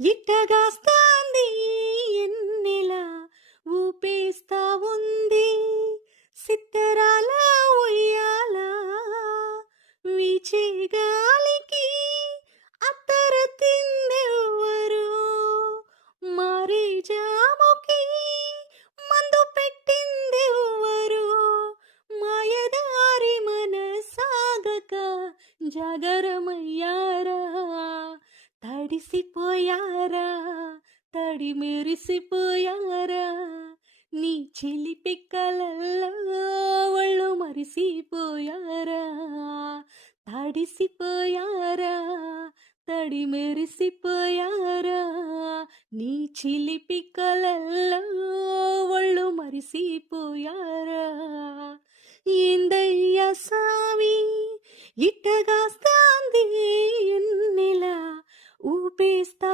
ఇట్టగాస్తాంది ఎన్నెల ఊపేస్తా ఉంది సిత్తరాల ఉయ్యాల వీచే గాలికి అత్తర తిందెవ్వరు మారే జాముకి మందు పెట్టిందెవ్వరు మాయదారి మనసాగక జాగరమయ్యారా తడిసిపోయారా తడి మెరిసిపోయారా నీ చిలిపి కలల్లో వాళ్ళు మరిసిపోయారా తడిసిపోయారా తడి మెరిసిపోయారా నీ చిలిపి కలల్లో వాళ్ళు మరిసిపోయారా ఏందయ్యా సామి ఇట్టగాస్తాంది ఎన్నెల ఊపేస్తా